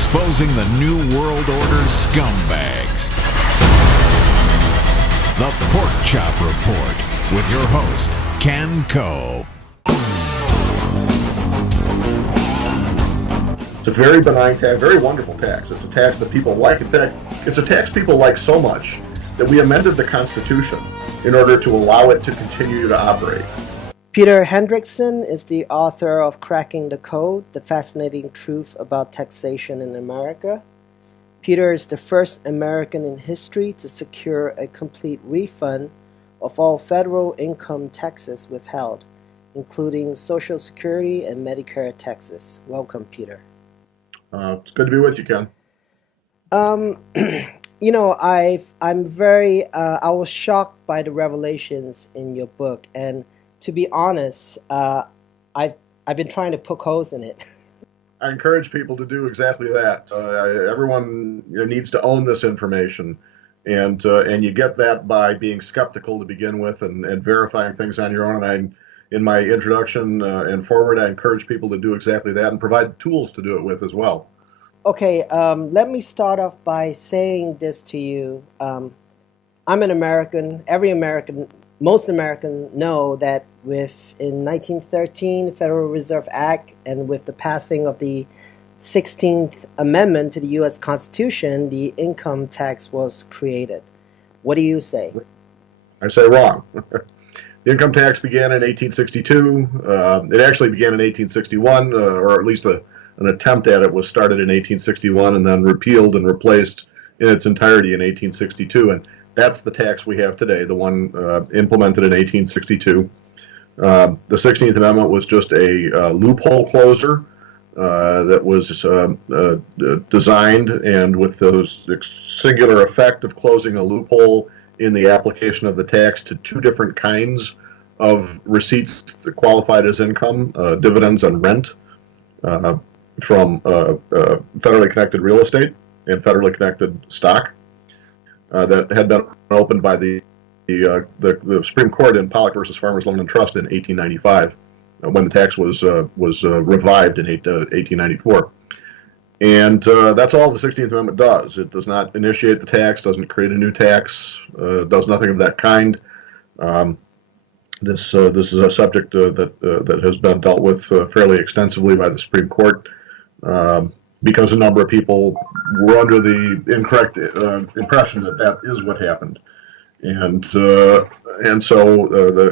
exposing the New World Order scumbags. The Pork Chop Report with your host, Ken Coe. It's a very benign tax, very wonderful tax. It's a tax that people like. In fact, it's a tax people like so much that we amended the Constitution in order to allow it to continue to operate. Peter Hendrickson is the author of Cracking the Code, The Fascinating Truth About Taxation in America. Peter is the first American in history to secure a complete refund of all federal income taxes withheld, including Social Security and Medicare taxes. Welcome, Peter. It's good to be with you, Ken. I was shocked by the revelations in your book, and to be honest, I've been trying to poke holes in it. I encourage people to do exactly that. Everyone needs to own this information, and you get that by being skeptical to begin with and verifying things on your own. And in my introduction and forward, I encourage people to do exactly that and provide tools to do it with as well. Okay, let me start off by saying this to you. I'm an American. Most Americans know that in 1913, the Federal Reserve Act, and with the passing of the 16th Amendment to the U.S. Constitution, the income tax was created. What do you say? I say wrong. The income tax began in 1862. It actually began in 1861, or at least an attempt at it was started in 1861 and then repealed and replaced in its entirety in 1862. And that's the tax we have today, the one implemented in 1862. The 16th Amendment was just a loophole closer that was designed, and with those singular effect of closing a loophole in the application of the tax to two different kinds of receipts that qualified as income, dividends and rent from federally connected real estate and federally connected stock. That had been opened by the Supreme Court in Pollock versus Farmers Loan and Trust in 1895, when the tax was revived in 1894. And that's all the 16th Amendment does. It does not initiate the tax, doesn't create a new tax, does nothing of that kind. This is a subject that has been dealt with fairly extensively by the Supreme Court. Because a number of people were under the incorrect impression that is what happened, and so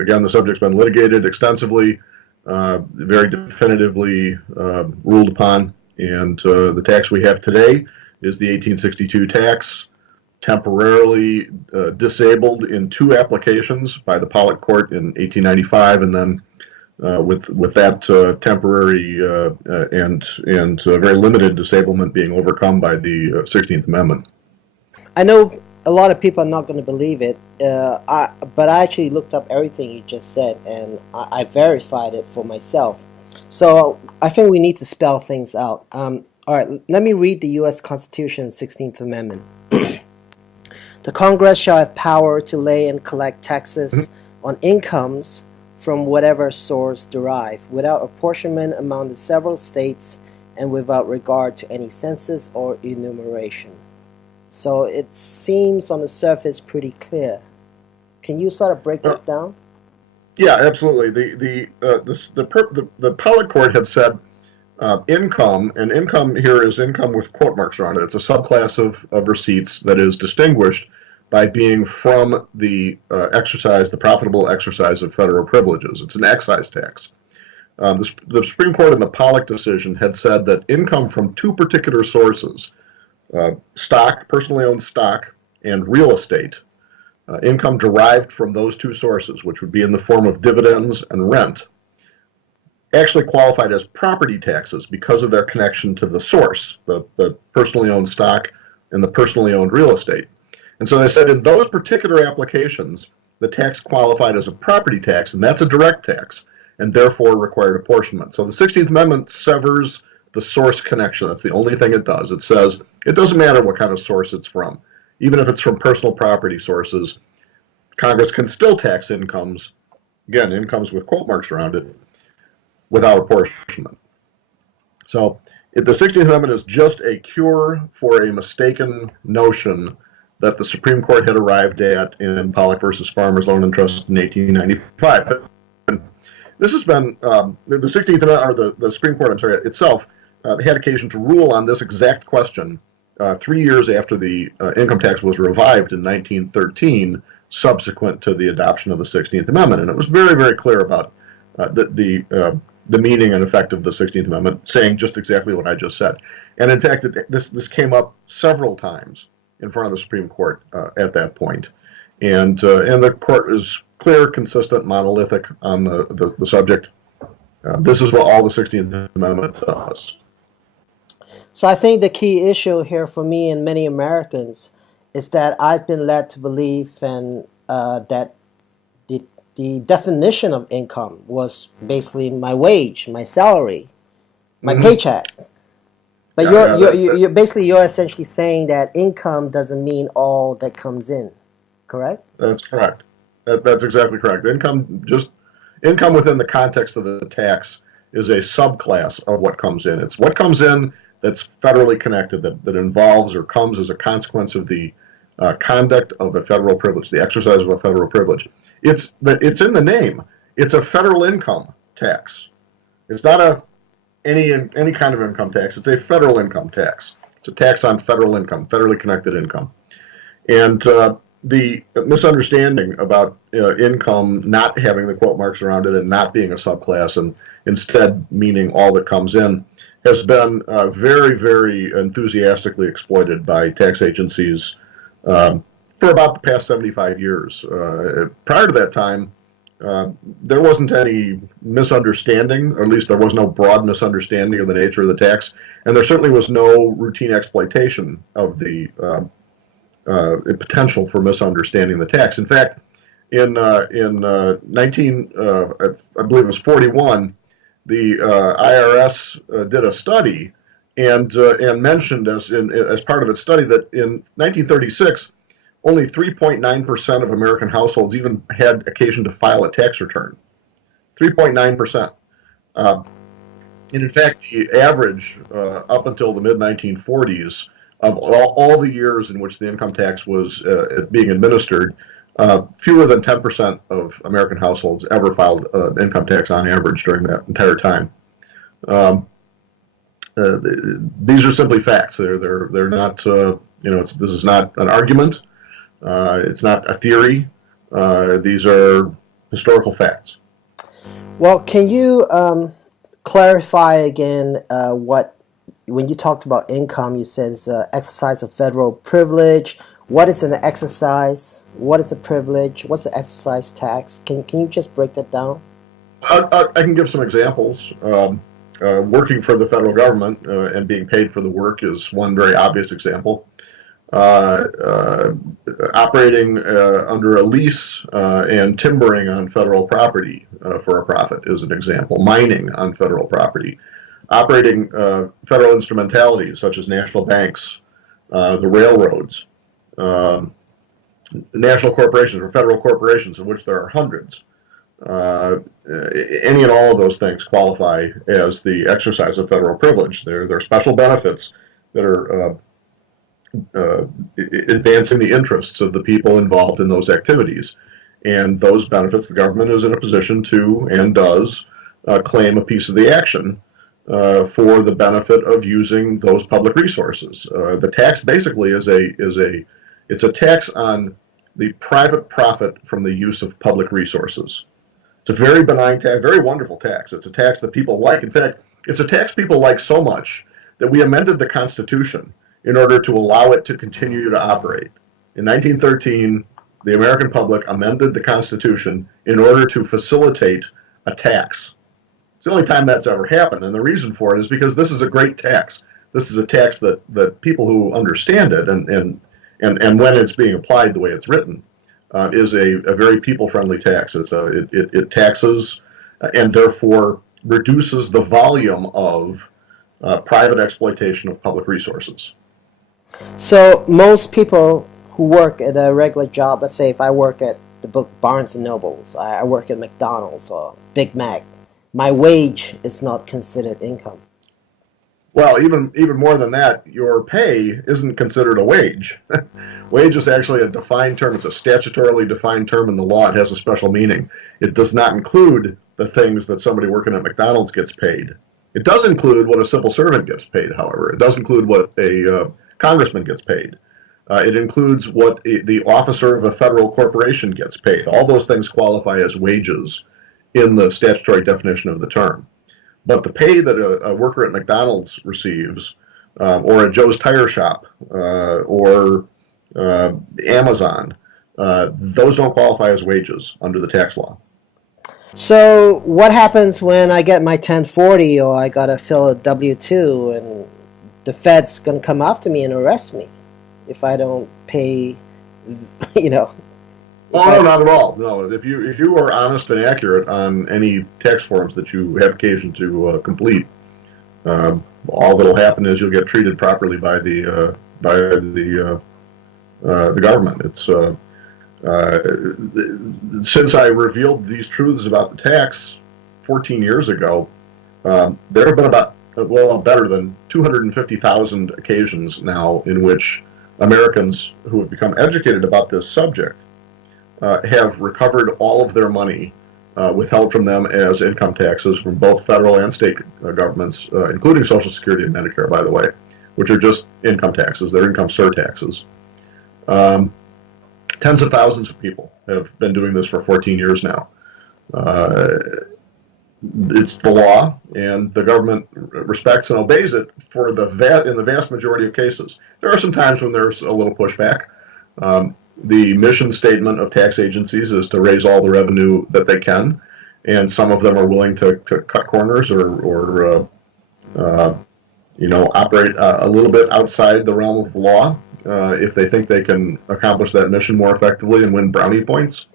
again, the subject's been litigated extensively, very definitively ruled upon, and the tax we have today is the 1862 tax, temporarily disabled in two applications by the Pollock Court in 1895, and then with that temporary and very limited disablement being overcome by the 16th Amendment. I know a lot of people are not going to believe it, but I actually looked up everything you just said, and I verified it for myself. So I think we need to spell things out. All right, let me read the U.S. Constitution, 16th Amendment. The Congress shall have power to lay and collect taxes on incomes from whatever source derived, without apportionment among the several states and without regard to any census or enumeration. So it seems on the surface pretty clear. Can you sort of break that down? Yeah, absolutely. The Pollock Court had said income, and income here is income with quote marks around it. It's a subclass of receipts that is distinguished by being from the profitable exercise of federal privileges. It's an excise tax. The Supreme Court in the Pollock decision had said that income from two particular sources, stock, personally owned stock, and real estate, income derived from those two sources, which would be in the form of dividends and rent, actually qualified as property taxes because of their connection to the source, the personally owned stock and the personally owned real estate. And so they said in those particular applications, the tax qualified as a property tax, and that's a direct tax, and therefore required apportionment. So the 16th Amendment severs the source connection. That's the only thing it does. It says it doesn't matter what kind of source it's from. Even if it's from personal property sources, Congress can still tax incomes, again, incomes with quote marks around it, without apportionment. So The 16th Amendment is just a cure for a mistaken notion that the Supreme Court had arrived at in Pollock versus Farmers Loan and Trust in 1895. And this has been the 16th Amendment, or the Supreme Court, I'm sorry, itself had occasion to rule on this exact question 3 years after the income tax was revived in 1913, subsequent to the adoption of the 16th Amendment, and it was very, very clear about the meaning and effect of the 16th Amendment, saying just exactly what I just said. And in fact, this came up several times in front of the Supreme Court at that point. And the court is clear, consistent, monolithic on the subject. This is what all the 16th Amendment does. So I think the key issue here for me and many Americans is that I've been led to believe that the definition of income was basically my wage, my salary, my paycheck. But you're essentially saying that income doesn't mean all that comes in, correct? That's correct. That's exactly correct. Income within the context of the tax is a subclass of what comes in. It's what comes in that's federally connected, that involves or comes as a consequence of the conduct of a federal privilege, the exercise of a federal privilege. It's in the name. It's a federal income tax. It's not any kind of income tax. It's a federal income tax. It's a tax on federal income, federally connected income. And the misunderstanding about income not having the quote marks around it and not being a subclass and instead meaning all that comes in has been very, very enthusiastically exploited by tax agencies for about the past 75 years. Prior to that time, there wasn't any misunderstanding, or at least there was no broad misunderstanding of the nature of the tax, and there certainly was no routine exploitation of the potential for misunderstanding the tax. In fact, in 1941, the IRS did a study and mentioned as part of its study that in 1936, only 3.9% of American households even had occasion to file a tax return. 3.9%. And in fact, the average up until the mid-1940s of all the years in which the income tax was being administered, fewer than 10% of American households ever filed income tax on average during that entire time. These are simply facts. They're not. This is not an argument. It's not a theory. These are historical facts. Well, can you clarify again when you talked about income, you said it's an exercise of federal privilege. What is an exercise? What is a privilege? What's the excise tax? Can you just break that down? I can give some examples. Working for the federal government and being paid for the work is one very obvious example. Operating under a lease and timbering on federal property for a profit is an example. Mining on federal property. Operating federal instrumentalities such as national banks, the railroads, national corporations or federal corporations, of which there are hundreds. Any and all of those things qualify as the exercise of federal privilege. They're special benefits that are advancing the interests of the people involved in those activities. And those benefits, the government is in a position to and does claim a piece of the action for the benefit of using those public resources. The tax basically is a tax on the private profit from the use of public resources. It's a very benign tax, very wonderful tax. It's a tax that people like. In fact, it's a tax people like so much that we amended the Constitution in order to allow it to continue to operate. In 1913, the American public amended the Constitution in order to facilitate a tax. It's the only time that's ever happened, and the reason for it is because this is a great tax. This is a tax that people who understand it and when it's being applied the way it's written is a very people-friendly tax. It taxes and therefore reduces the volume of private exploitation of public resources. So most people who work at a regular job, let's say if I work at the book Barnes & Nobles, I work at McDonald's or Big Mac, my wage is not considered income. Well, even more than that, your pay isn't considered a wage. Wage is actually a defined term. It's a statutorily defined term in the law. It has a special meaning. It does not include the things that somebody working at McDonald's gets paid. It does include what a civil servant gets paid, however. It does include what a congressman gets paid. It includes what the officer of a federal corporation gets paid. All those things qualify as wages in the statutory definition of the term. But the pay that a worker at McDonald's receives, or at Joe's Tire Shop, or Amazon, those don't qualify as wages under the tax law. So what happens when I get my 1040 or I gotta fill a W-2 and the Fed's gonna come after me and arrest me if I don't pay, you know? Oh, no, not at all. No, if you are honest and accurate on any tax forms that you have occasion to complete, all that'll happen is you'll get treated properly by the government. It's since I revealed these truths about the tax 14 years ago, there have been about better than 250,000 occasions now in which Americans who have become educated about this subject have recovered all of their money withheld from them as income taxes from both federal and state governments, including Social Security and Medicare, by the way, which are just income taxes. They're income surtaxes. Tens of thousands of people have been doing this for 14 years now. It's the law, and the government respects and obeys it in the vast majority of cases. There are some times when there's a little pushback. The mission statement of tax agencies is to raise all the revenue that they can, and some of them are willing to cut corners or operate a little bit outside the realm of the law if they think they can accomplish that mission more effectively and win brownie points.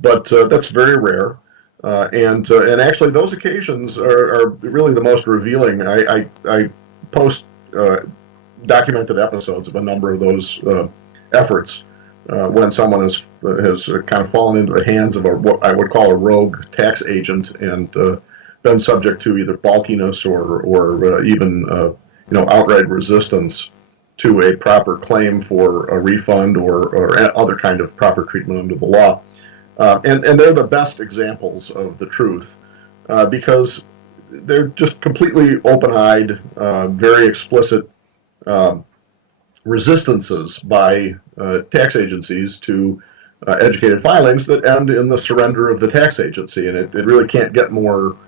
But that's very rare. And actually, those occasions are really the most revealing. I post documented episodes of a number of those efforts when someone has kind of fallen into the hands of what I would call a rogue tax agent and been subject to either balkiness or even outright resistance to a proper claim for a refund or other kind of proper treatment under the law. And they're the best examples of the truth because they're just completely open-eyed, very explicit resistances by tax agencies to educated filings that end in the surrender of the tax agency. And it really can't get more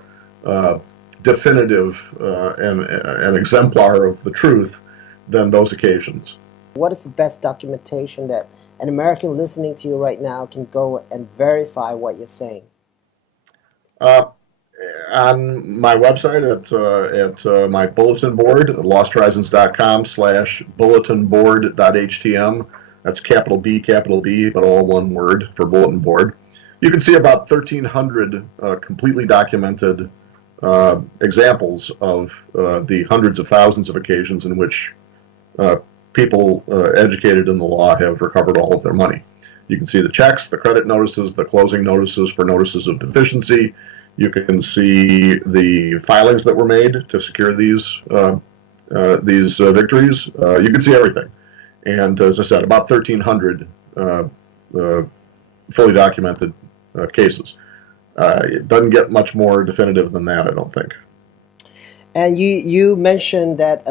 definitive and an exemplar of the truth than those occasions. What is the best documentation that an American listening to you right now can go and verify what you're saying? On my website at my bulletin board, losthorizons.com/bulletinboard.htm. That's capital B, but all one word for bulletin board. You can see about 1,300 completely documented examples of the hundreds of thousands of occasions in which people educated in the law have recovered all of their money. You can see the checks, the credit notices, the closing notices for notices of deficiency. You can see the filings that were made to secure these victories. You can see everything. And as I said, about 1,300 fully documented cases. It doesn't get much more definitive than that, I don't think. And you mentioned that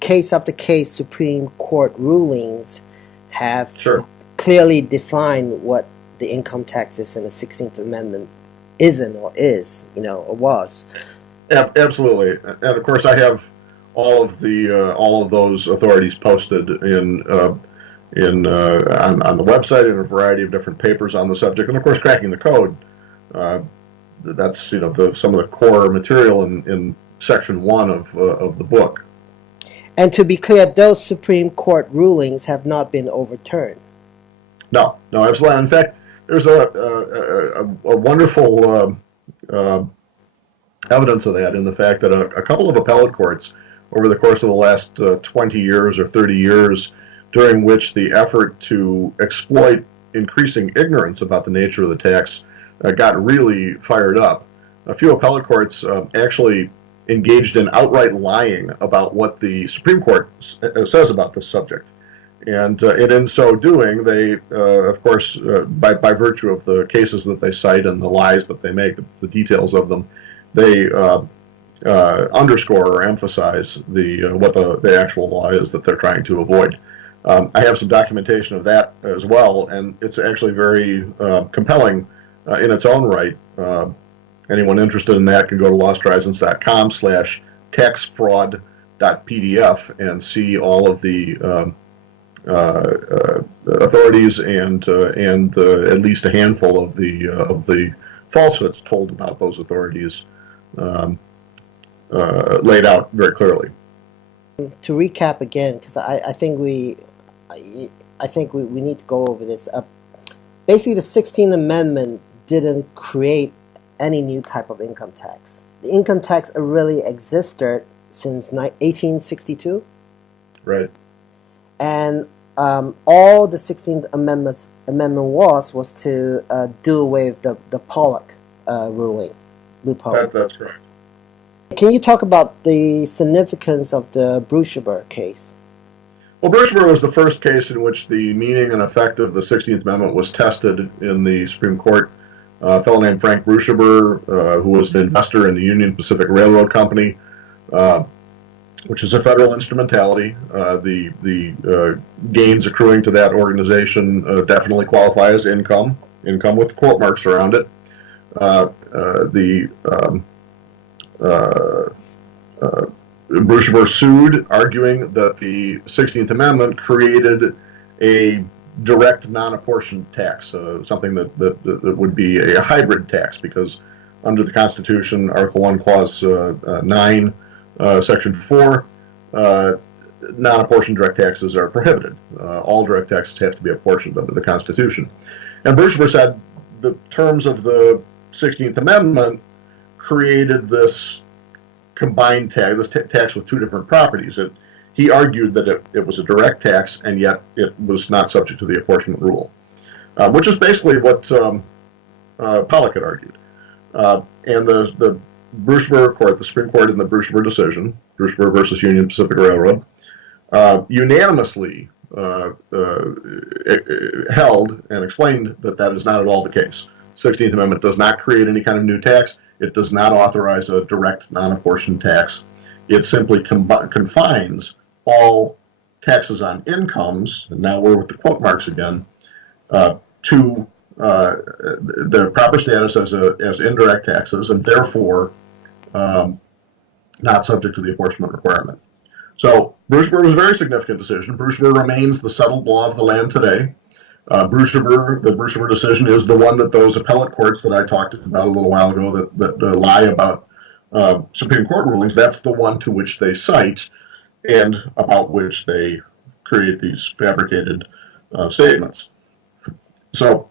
case after case Supreme Court rulings have clearly defined what the income tax is in the 16th Amendment isn't or is, or was. Yeah, absolutely. And of course, I have all of those authorities posted on the website in a variety of different papers on the subject. And of course, Cracking the Code. That's some of the core material in Section 1 of the book. And to be clear, those Supreme Court rulings have not been overturned. No, absolutely. In fact, there's a wonderful evidence of that in the fact that a couple of appellate courts over the course of the last 20 years or 30 years, during which the effort to exploit increasing ignorance about the nature of the tax got really fired up. A few appellate courts actually engaged in outright lying about what the Supreme Court says about this subject. And in so doing, they, of course, by virtue of the cases that they cite and the lies that they make, the details of them, they underscore or emphasize what the actual law is that they're trying to avoid. I have some documentation of that as well, and it's actually very compelling in its own right. Anyone interested in that can go to losthorizons.com/taxfraud.pdf and see all of the authorities and at least a handful of the falsehoods told about those authorities laid out very clearly. To recap again, because I think we need to go over this. Basically, the 16th Amendment didn't create any new type of income tax. The income tax really existed since 1862. Right. And all the 16th Amendment was to do away with the Pollock ruling loophole. That's correct. Can you talk about the significance of the Brushaber case? Well, Brushaber was the first case in which the meaning and effect of the 16th Amendment was tested in the Supreme Court. A fellow named Frank Brushaber, who was an investor in the Union Pacific Railroad Company, which is a federal instrumentality. The gains accruing to that organization definitely qualify as income with quote marks around it. Brushaber sued, arguing that the 16th Amendment created a direct non-apportioned tax, something that would be a hybrid tax, because under the Constitution, Article 1, Clause 9, Section 4, non-apportioned direct taxes are prohibited. All direct taxes have to be apportioned under the Constitution. And Brushaber said the terms of the 16th Amendment created this combined tax, this tax with two different properties. He argued that it was a direct tax, and yet it was not subject to the apportionment rule, which is basically what Pollock had argued. And the Brushaber Court, the Supreme Court in the Brushaber decision, Brushaber versus Union Pacific Railroad, unanimously held and explained that is not at all the case. 16th Amendment does not create any kind of new tax. It does not authorize a direct non-apportioned tax. It simply confines all taxes on incomes, and now we're with the quote marks again, to their proper status as indirect taxes, and therefore not subject to the apportionment requirement. So Brushaber was a very significant decision. Brushaber remains the settled law of the land today. The Brushaber decision is the one that those appellate courts that I talked about a little while ago that lie about Supreme Court rulings, that's the one to which they cite and about which they create these fabricated statements. So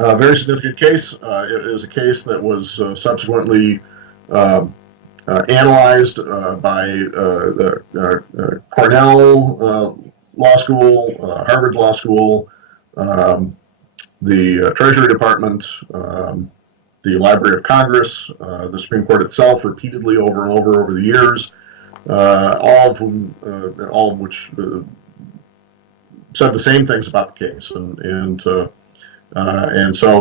a very significant case. It is a case that was subsequently analyzed by the Cornell Law School, Harvard Law School, the Treasury Department, the Library of Congress, the Supreme Court itself, repeatedly over and over the years, all of which said the same things about the case, and so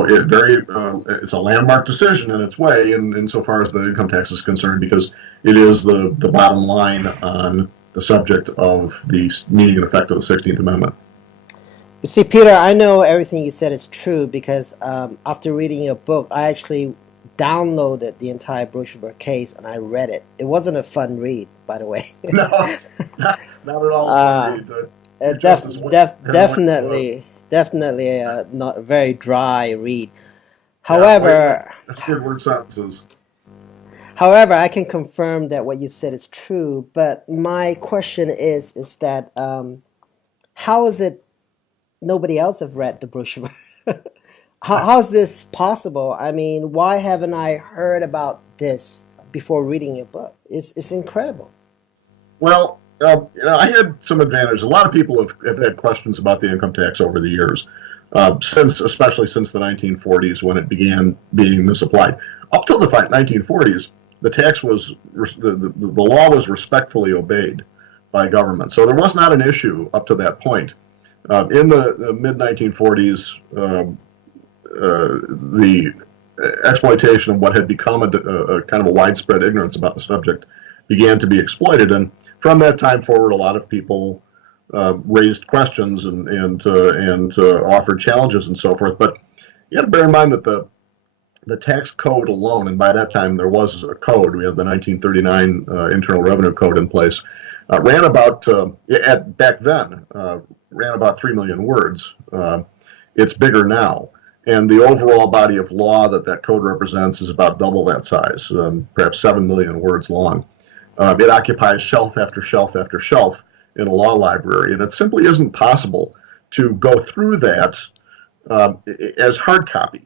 it's a landmark decision in its way, insofar as the income tax is concerned, because it is the bottom line on the subject of the meaning and effect of the 16th Amendment. You see, Peter, I know everything you said is true because after reading your book, I actually downloaded the entire Brushaber case and I read it. It wasn't a fun read, by the way. No, not at all. Definitely not a very dry read. However, good word sentences. However, I can confirm that what you said is true. But my question is that how is it nobody else have read the Brushaber? How is this possible? I mean, why haven't I heard about this before reading your book? It's incredible. Well, I had some advantage. A lot of people have had questions about the income tax over the years, especially since the 1940s when it began being misapplied. Up till the 1940s, the tax was the law was respectfully obeyed by government. So there was not an issue up to that point. In the mid 1940s, the exploitation of what had become a kind of a widespread ignorance about the subject began to be exploited, and from that time forward, a lot of people raised questions and offered challenges and so forth. But you have to bear in mind that the tax code alone, and by that time there was a code, we had the 1939 Internal Revenue Code in place, ran about, back then, ran about 3 million words. It's bigger now. And the overall body of law that code represents is about double that size, perhaps 7 million words long. It occupies shelf after shelf after shelf in a law library, and it simply isn't possible to go through that as hard copy.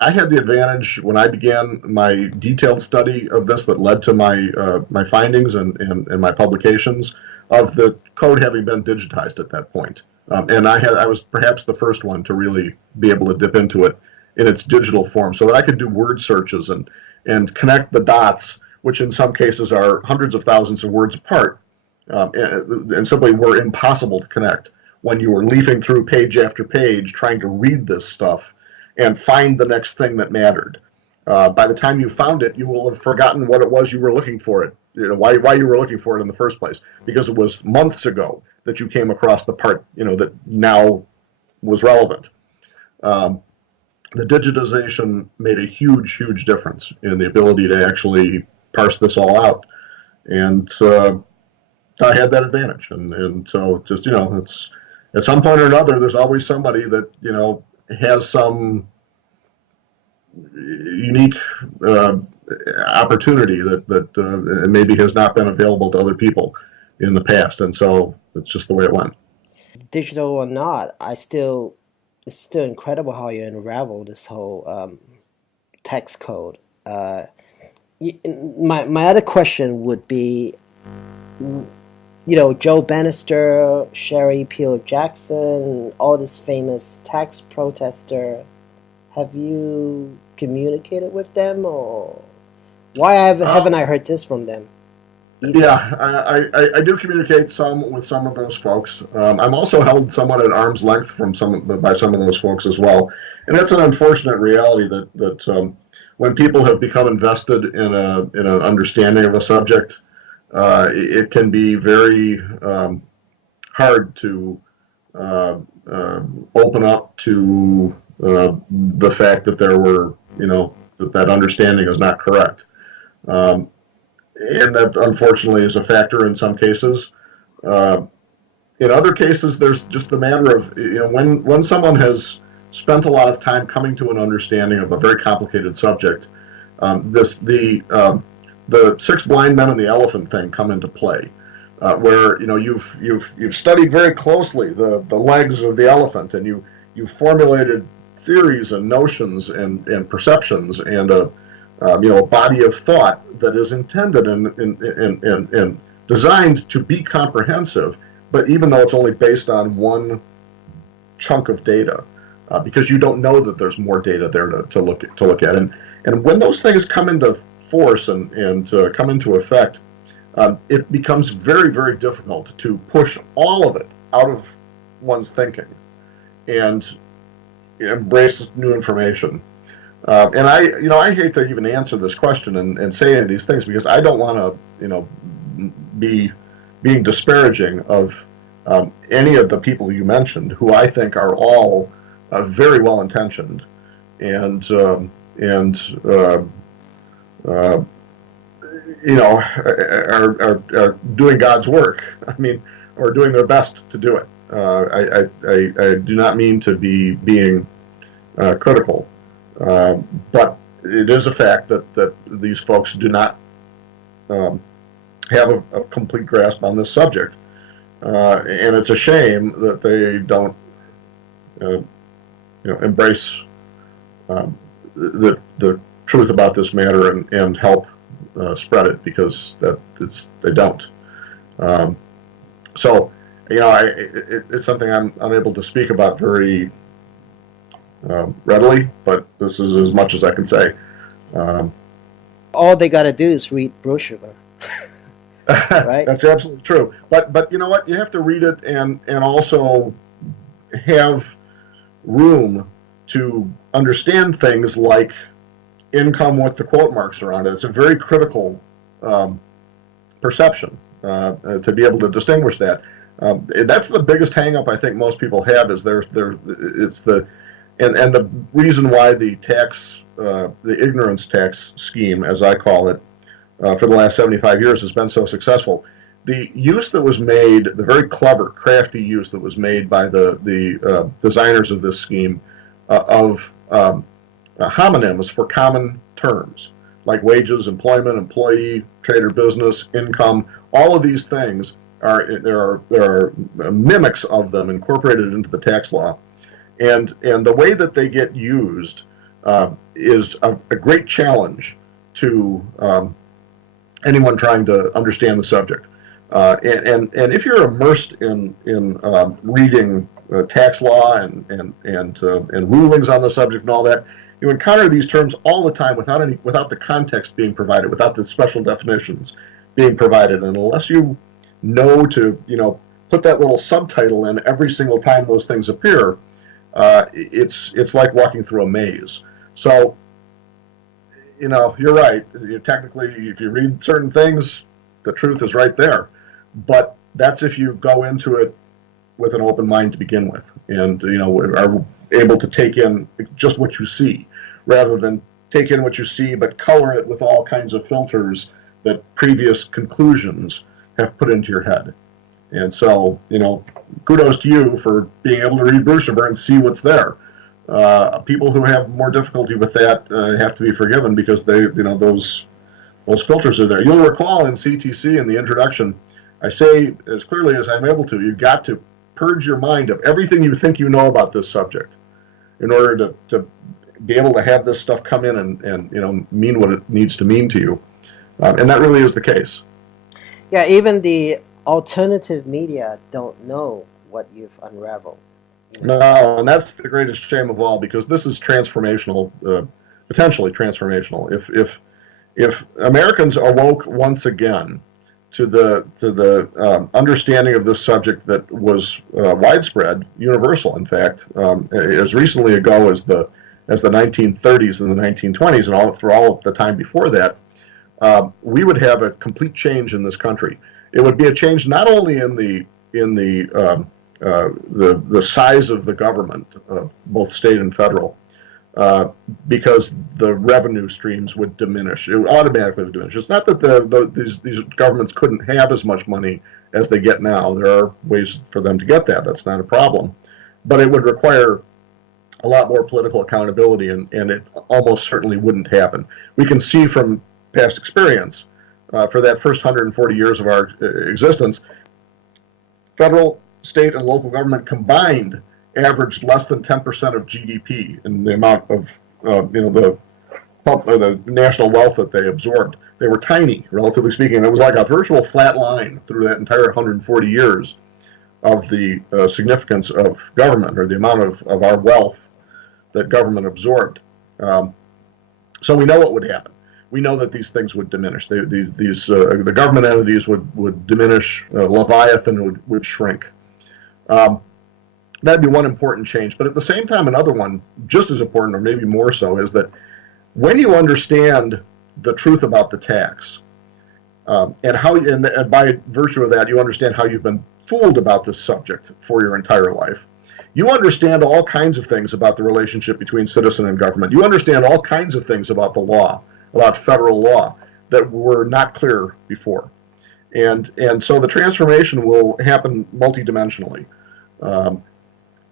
I had the advantage when I began my detailed study of this that led to my findings and my publications of the code having been digitized at that point. And I was perhaps the first one to really be able to dip into it in its digital form so that I could do word searches and connect the dots, which in some cases are hundreds of thousands of words apart, and simply were impossible to connect when you were leafing through page after page trying to read this stuff and find the next thing that mattered. By the time you found it, you will have forgotten what it was you were looking for it, why you were looking for it in the first place, because it was months ago that you came across the part, that now was relevant. The digitization made a huge, huge difference in the ability to actually parse this all out. And I had that advantage. And so just, it's at some point or another, there's always somebody that, has some unique opportunity that maybe has not been available to other people in the past, and so it's just the way it went. Digital or not, it's still incredible how you unravel this whole text code. My other question would be, Joe Bannister, Sherry Peel Jackson, all this famous tax protester. Have you communicated with them, or why haven't I heard this from them? Yeah, I do communicate with some of those folks. I'm also held somewhat at arm's length by some of those folks as well, and that's an unfortunate reality that when people have become invested in an understanding of a subject, it can be very hard to open up to the fact that there were that understanding is not correct. And that unfortunately is a factor in some cases. In other cases, there's just the matter of when someone has spent a lot of time coming to an understanding of a very complicated subject. The 6 blind men and the elephant thing come into play, where you've studied very closely the legs of the elephant, and you've formulated theories and notions and perceptions and a body of thought that is intended and designed to be comprehensive, but even though it's only based on one chunk of data, because you don't know that there's more data there to look at, and when those things come into force and come into effect, it becomes very, very difficult to push all of it out of one's thinking and embrace new information. And I hate to even answer this question and say any of these things, because I don't want to, be being disparaging of any of the people you mentioned, who I think are all very well intentioned and are doing God's work. I mean, or doing their best to do it. I do not mean to be being critical. But it is a fact that these folks do not have a complete grasp on this subject, and it's a shame that they don't, embrace the truth about this matter and help spread it, because they don't. So, it's something I'm unable to speak about very readily, but this is as much as I can say. all they got to do is read Brushaber, right? That's absolutely true. But you know what? You have to read it and also have room to understand things like income with the quote marks around it. It's a very critical perception to be able to distinguish that. That's the biggest hangup I think most people have is it's the and the reason why the ignorance tax scheme, as I call it, for the last 75 years has been so successful. The use that was made, the very clever, crafty use that was made by the designers of this scheme of homonyms for common terms like wages, employment, employee, trade or business, income. All of these things there are mimics of them incorporated into the tax law, and the way that they get used is a great challenge to anyone trying to understand the subject. And if you're immersed in reading tax law and rulings on the subject and all that, you encounter these terms all the time without the context being provided, without the special definitions being provided, and unless you know to put that little subtitle in every single time those things appear, it's like walking through a maze. So you're right. Technically, if you read certain things, the truth is right there. But that's if you go into it with an open mind to begin with, and are able to take in just what you see, rather than take in what you see but color it with all kinds of filters that previous conclusions have put into your head. And so, kudos to you for being able to read Brushaber and see what's there. People who have more difficulty with that have to be forgiven because those filters are there. You'll recall in CTC in the introduction, I say as clearly as I'm able to, you've got to purge your mind of everything you think you know about this subject in order to be able to have this stuff come in and mean what it needs to mean to you. And that really is the case. Yeah, even the alternative media don't know what you've unraveled. No, and that's the greatest shame of all, because this is transformational, potentially transformational. If Americans awoke once again to the understanding of this subject that was widespread, universal, in fact, as recently ago as the 1930s and the 1920s, and through all of the time before that, we would have a complete change in this country. It would be a change not only in the size of the government, both state and federal, because the revenue streams would diminish. It would automatically diminish. It's not that these governments couldn't have as much money as they get now. There are ways for them to get that. That's not a problem. But it would require a lot more political accountability, and it almost certainly wouldn't happen. We can see from past experience, for that first 140 years of our existence, federal, state, and local government combined averaged less than 10% of GDP in the amount of the national wealth that they absorbed. They were tiny, relatively speaking. It was like a virtual flat line through that entire 140 years of the significance of government, or the amount of our wealth that government absorbed. So we know what would happen. We know that these things would diminish. The government entities would diminish. Leviathan would shrink. That'd be one important change. But at the same time, another one, just as important, or maybe more so, is that when you understand the truth about the tax, and by virtue of that, you understand how you've been fooled about this subject for your entire life. You understand all kinds of things about the relationship between citizen and government. You understand all kinds of things about the law, about federal law, that were not clear before. And so the transformation will happen multidimensionally.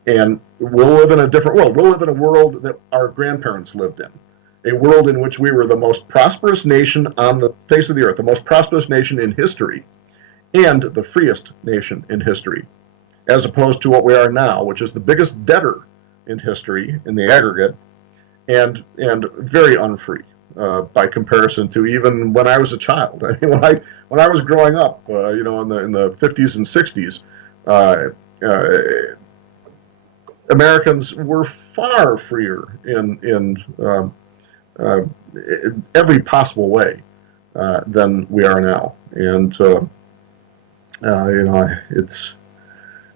And we'll live in a different world. We'll live in a world that our grandparents lived in, a world in which we were the most prosperous nation on the face of the earth, the most prosperous nation in history, and the freest nation in history, as opposed to what we are now, which is the biggest debtor in history in the aggregate, and very unfree by comparison to even when I was a child. I mean, when I was growing up, in the 50s and 60s, Americans were far freer in every possible way than we are now. And it's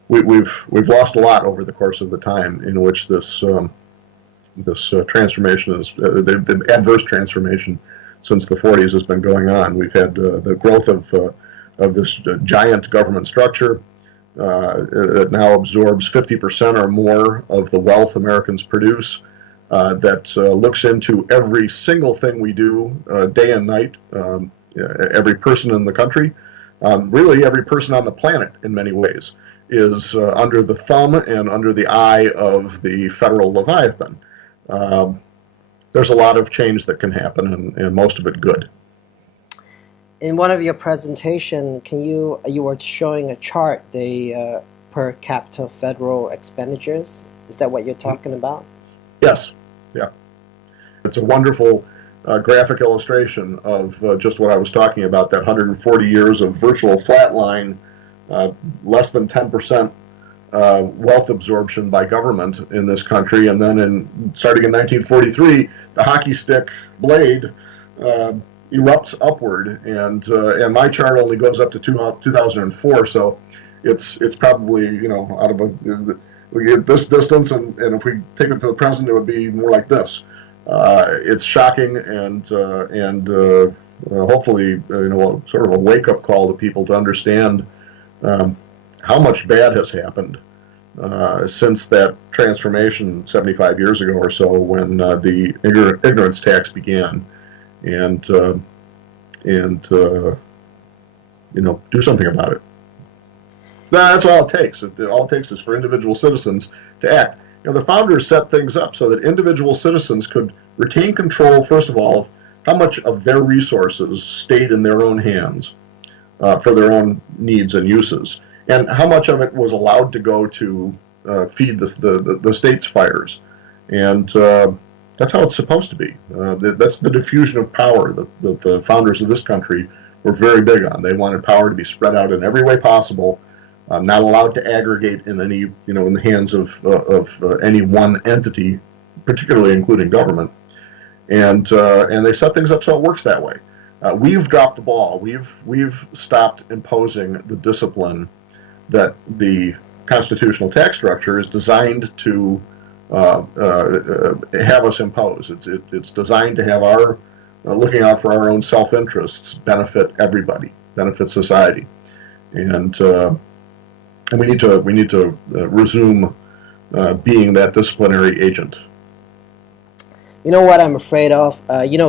we've lost a lot over the course of the time in which this transformation is the adverse transformation since the 40s has been going on. We've had the growth of this giant government structure that now absorbs 50% or more of the wealth Americans produce, that looks into every single thing we do day and night, every person in the country, really every person on the planet in many ways, is under the thumb and under the eye of the federal Leviathan. There's a lot of change that can happen, and most of it good. In one of your presentation, you were showing a chart, the per capita federal expenditures. Is that what you're talking about? Yes. Yeah. It's a wonderful graphic illustration of just what I was talking about, that 140 years of virtual flatline, less than 10% wealth absorption by government in this country. And then starting in 1943, the hockey stick blade erupts upward, and my chart only goes up to 2004, so it's probably, out of we get this distance, and if we take it to the present, it would be more like this. It's shocking, and hopefully, sort of a wake-up call to people to understand how much bad has happened since that transformation 75 years ago or so, when the ignorance tax began, and do something about it. That's all it takes. All it takes is for individual citizens to act. The founders set things up so that individual citizens could retain control, first of all, of how much of their resources stayed in their own hands for their own needs and uses, and how much of it was allowed to go to feed the state's fires. And that's how it's supposed to be. That's the diffusion of power that the founders of this country were very big on. They wanted power to be spread out in every way possible, not allowed to aggregate in any, in the hands of any one entity, particularly including government. And they set things up so it works that way. We've dropped the ball. We've stopped imposing the discipline that the constitutional tax structure is designed to have us impose. It's designed to have our looking out for our own self-interests benefit everybody, benefit society, and we need to resume being that disciplinary agent. You know what I'm afraid of?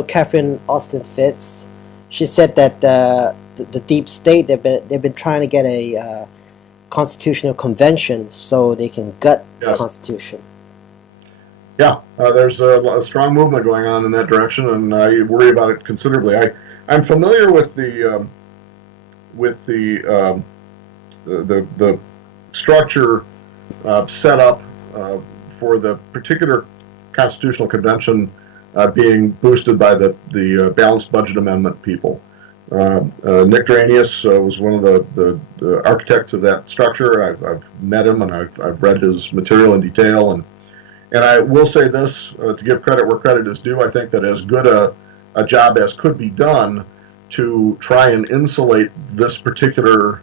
Catherine Austin Fitts. She said that the deep state, they've been trying to get a constitutional convention so they can gut the Constitution. Yeah, there's a strong movement going on in that direction, and I worry about it considerably. I'm familiar with the structure set up for the particular constitutional convention being boosted by the balanced budget amendment people. Nick Dranius was one of the architects of that structure. I've met him, and I've read his material in detail, and I will say this, to give credit where credit is due. I think that as good a job as could be done to try and insulate this particular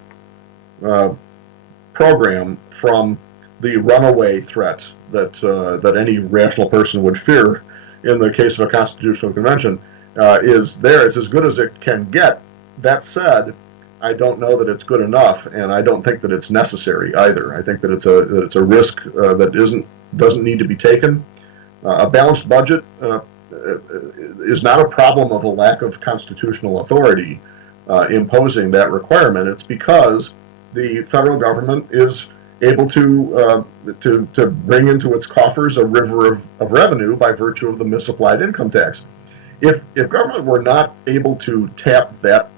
program from the runaway threat that any rational person would fear in the case of a constitutional convention is there. It's as good as it can get. That said, I don't know that it's good enough, and I don't think that it's necessary either. I think that it's a risk that doesn't need to be taken. A balanced budget is not a problem of a lack of constitutional authority imposing that requirement. It's because the federal government is able to bring into its coffers a river of revenue by virtue of the misapplied income tax. If government were not able to tap that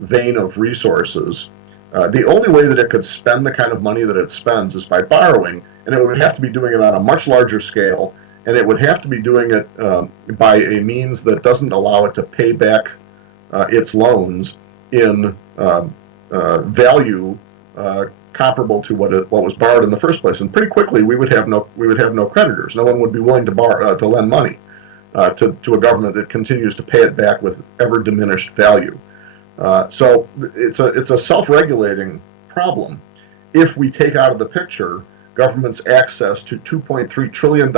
vein of resources, the only way that it could spend the kind of money that it spends is by borrowing, and it would have to be doing it on a much larger scale, and it would have to be doing it by a means that doesn't allow it to pay back its loans in value comparable to what was borrowed in the first place. And pretty quickly, we would have no creditors. No one would be willing to lend money. to a government that continues to pay it back with ever diminished value. So it's a self-regulating problem if we take out of the picture government's access to $2.3 trillion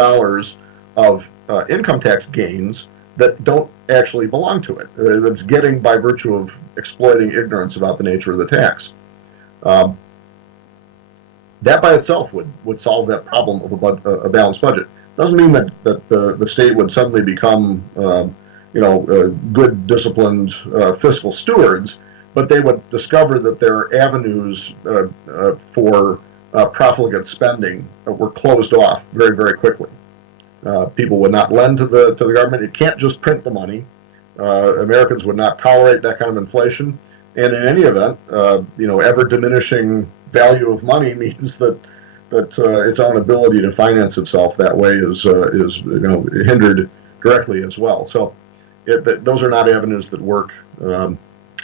of income tax gains that don't actually belong to it, that's getting by virtue of exploiting ignorance about the nature of the tax. That by itself would solve that problem of a balanced budget. Doesn't mean that the state would suddenly become good, disciplined fiscal stewards, but they would discover that their avenues for profligate spending were closed off very, very quickly. People would not lend to the government. It can't just print the money. Americans would not tolerate that kind of inflation. And in any event, ever diminishing value of money means that its own ability to finance itself that way is hindered directly as well. So those are not avenues that work.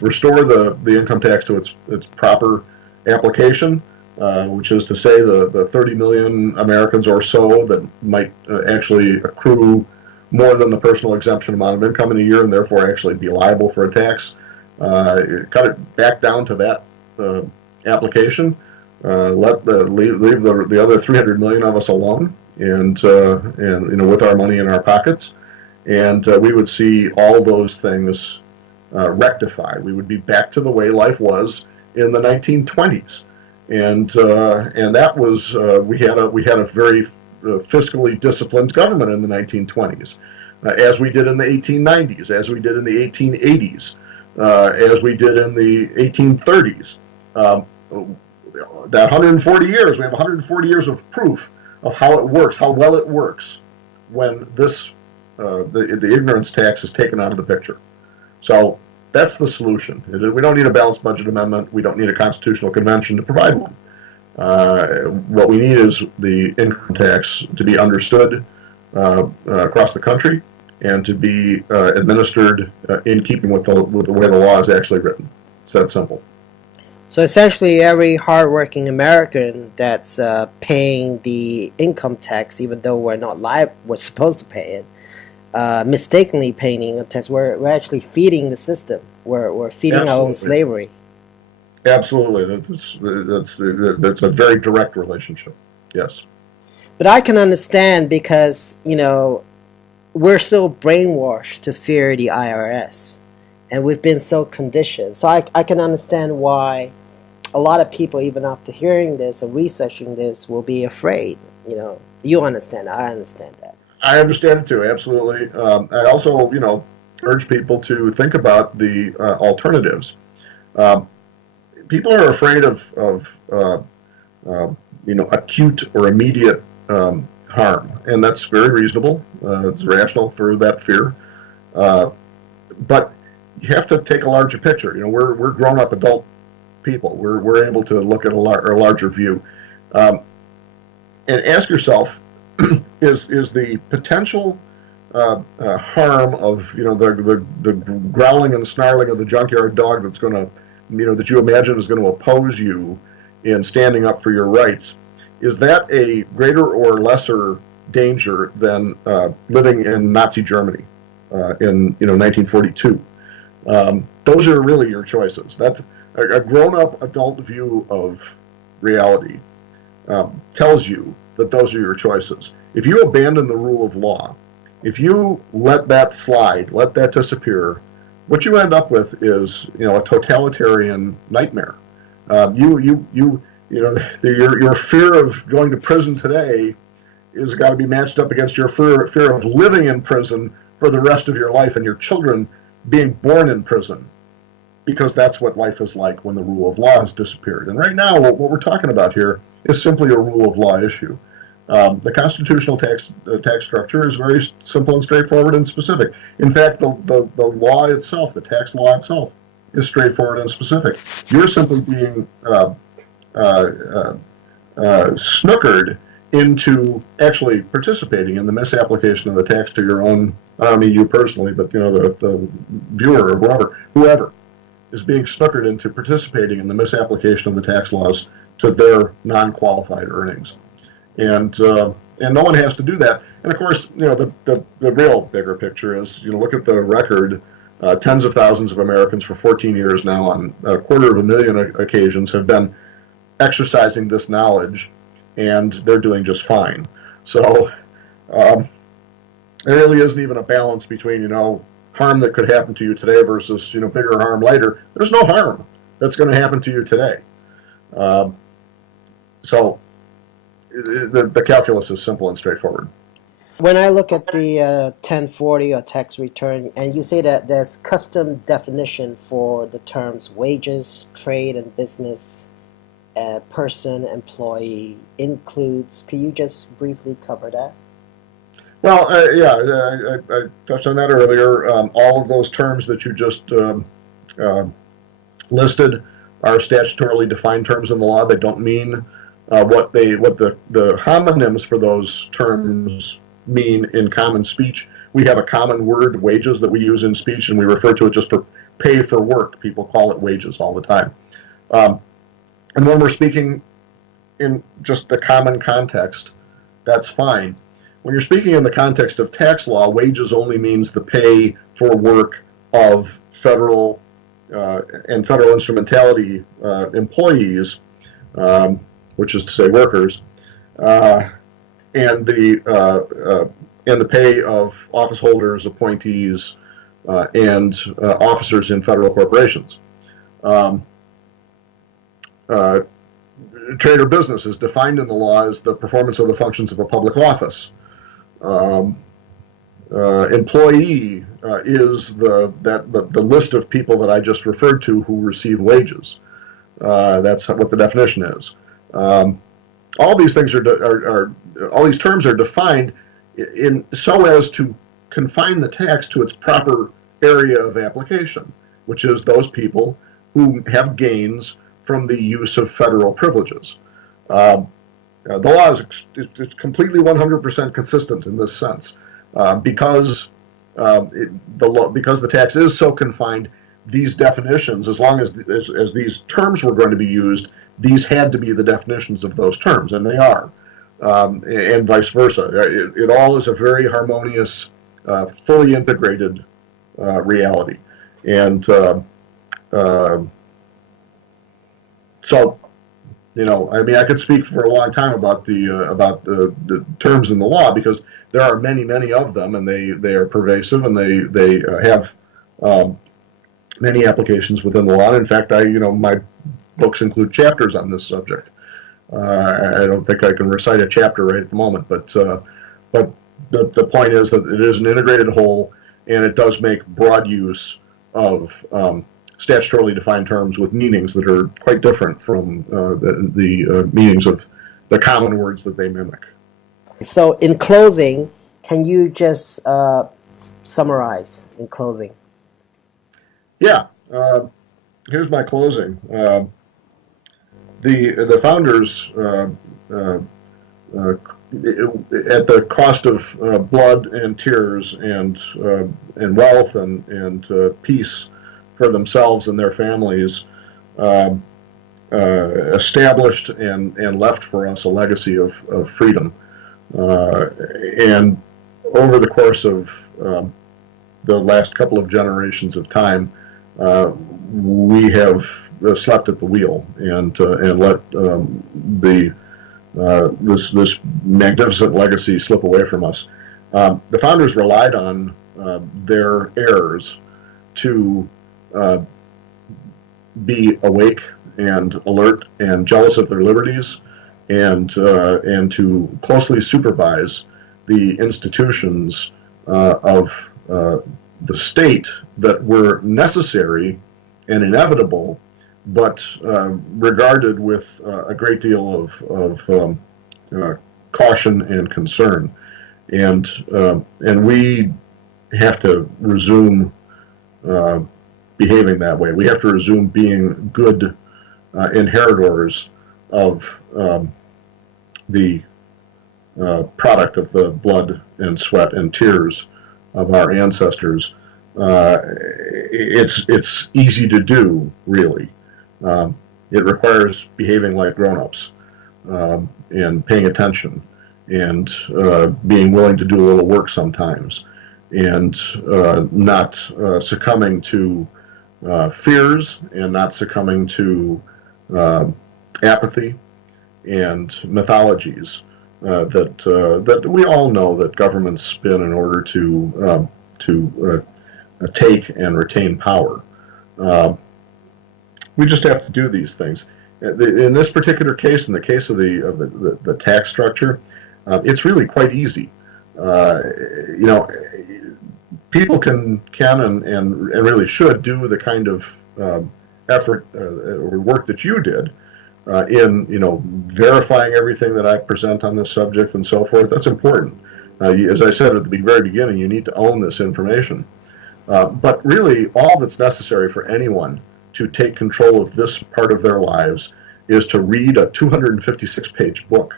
Restore the income tax to its proper application, which is to say the 30 million Americans or so that might actually accrue more than the personal exemption amount of income in a year and therefore actually be liable for a tax. Cut it back down to that application. Leave the other 300 million of us alone, and with our money in our pockets, and we would see all those things rectified. We would be back to the way life was in the 1920s, and that was we had a very fiscally disciplined government in the 1920s, as we did in the 1890s, as we did in the 1880s, as we did in the 1830s. That 140 years, we have 140 years of proof of how it works, how well it works when the ignorance tax is taken out of the picture. So that's the solution. We don't need a balanced budget amendment. We don't need a constitutional convention to provide one. What we need is the income tax to be understood across the country and to be administered in keeping with the way the law is actually written. It's that simple. So essentially, every hardworking American that's paying the income tax, even though we're supposed to pay it, mistakenly paying the income tax, we're actually feeding the system. We're feeding Absolutely. Our own slavery. Absolutely, that's a very direct relationship. Yes. But I can understand because we're so brainwashed to fear the IRS. And we've been so conditioned. So I can understand why a lot of people, even after hearing this and researching this, will be afraid. You understand. I understand that. I understand it too, absolutely. I also, urge people to think about the alternatives. People are afraid of acute or immediate harm, and that's very reasonable. It's rational for that fear. But you have to take a larger picture. We're grown-up adult people. We're able to look at a larger view, and ask yourself: is the potential harm of the growling and snarling of the junkyard dog that's going to that you imagine is going to oppose you in standing up for your rights? Is that a greater or lesser danger than living in Nazi Germany in 1942? Those are really your choices. That's a grown-up adult view of reality tells you that those are your choices. If you abandon the rule of law, if you let that slide, let that disappear, what you end up with is a totalitarian nightmare. Your fear of going to prison today is got to be matched up against your fear of living in prison for the rest of your life and your children being born in prison, because that's what life is like when the rule of law has disappeared. And right now, what we're talking about here is simply a rule of law issue. The constitutional tax structure is very simple and straightforward and specific. In fact, the law itself, the tax law itself, is straightforward and specific. You're simply being snookered into actually participating in the misapplication of the tax to your own, I don't mean you personally, but the viewer or whoever is being snookered into participating in the misapplication of the tax laws to their non-qualified earnings. And and no one has to do that. And of course, the real bigger picture is, look at the record. Tens of thousands of Americans for 14 years now, on a 250,000 occasions, have been exercising this knowledge, and they're doing just fine. So there really isn't even a balance between, harm that could happen to you today versus, bigger harm later. There's no harm that's going to happen to you today. So the calculus is simple and straightforward. When I look at the 1040 or tax return, and you say that there's custom definition for the terms wages, trade and business, person, employee, includes, could you just briefly cover that? Well, I touched on that earlier. All of those terms that you just listed are statutorily defined terms in the law. They don't mean what the homonyms for those terms mean in common speech. We have a common word, wages, that we use in speech, and we refer to it just for pay for work. People call it wages all the time. And when we're speaking in just the common context, that's fine. When you're speaking in the context of tax law, wages only means the pay for work of federal and federal instrumentality employees, which is to say workers, and the pay of office holders, appointees, and officers in federal corporations. Trade or business is defined in the law as the performance of the functions of a public office. Employee is the list of people that I just referred to who receive wages. That's what the definition is. All these things all these terms are defined in so as to confine the tax to its proper area of application, which is those people who have gains from the use of federal privileges. The law is completely 100% consistent in this sense, because the tax is so confined. These definitions, as long as these terms were going to be used, these had to be the definitions of those terms, and they are, and vice versa. It all is a very harmonious, fully integrated reality, and so, I could speak for a long time about the terms in the law, because there are many of them, and they are pervasive, and they have many applications within the law. And in fact, my books include chapters on this subject. I don't think I can recite a chapter right at the moment, but the point is that it is an integrated whole, and it does make broad use of statutorily defined terms with meanings that are quite different from the meanings of the common words that they mimic. So in closing, can you just summarize in closing? Yeah. Here's my closing. The founders, at the cost of blood and tears and wealth and peace for themselves and their families, established and left for us a legacy of freedom. And over the course of the last couple of generations of time, we have slept at the wheel and let this magnificent legacy slip away from us. The founders relied on their heirs to be awake and alert and jealous of their liberties, and to closely supervise the institutions of the state that were necessary and inevitable, but regarded with a great deal of caution and concern. And we have to resume behaving that way. We have to resume being good inheritors of the product of the blood and sweat and tears of our ancestors. It's easy to do, really. It requires behaving like grown-ups and paying attention and being willing to do a little work sometimes, and not succumbing to fears, and not succumbing to apathy and mythologies that we all know that governments spin in order to take and retain power. We just have to do these things. In this particular case, in the case of the tax structure, it's really quite easy. People can and really should do the kind of effort or work that you did in verifying everything that I present on this subject and so forth. That's important. As I said at the very beginning, you need to own this information. But really, all that's necessary for anyone to take control of this part of their lives is to read a 256-page book.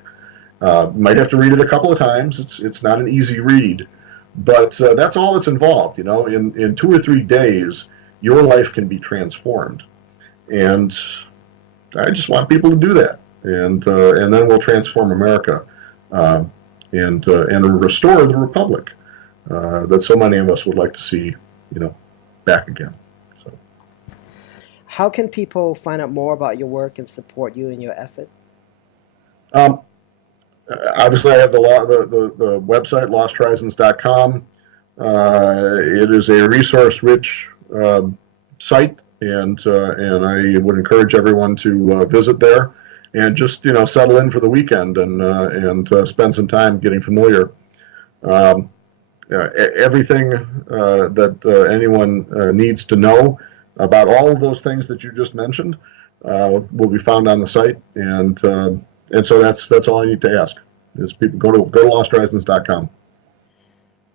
Might have to read it a couple of times. It's not an easy read, but that's all that's involved. In 2 or 3 days, your life can be transformed, and I just want people to do that, and then we'll transform America and restore the republic that so many of us would like to see, back again. So, How can people find out more about your work and support you in your effort? Obviously, I have the website losthorizons.com. It is a resource-rich site, and I would encourage everyone to visit there and just settle in for the weekend and spend some time getting familiar. Everything that anyone needs to know about all of those things that you just mentioned will be found on the site, and so that's all I need to ask is people go to losthorizons.com.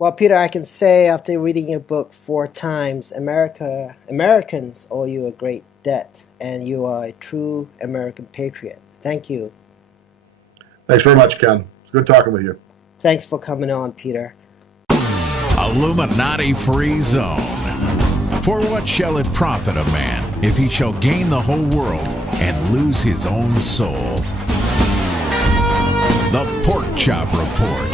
Well, Peter, I can say after reading your book 4 times, Americans owe you a great debt, and you are a true American patriot. Thank you. Thanks very much, Ken. It's good talking with you. Thanks for coming on, Peter. Illuminati-free zone. For what shall it profit a man if he shall gain the whole world and lose his own soul? The Pork Chop Report.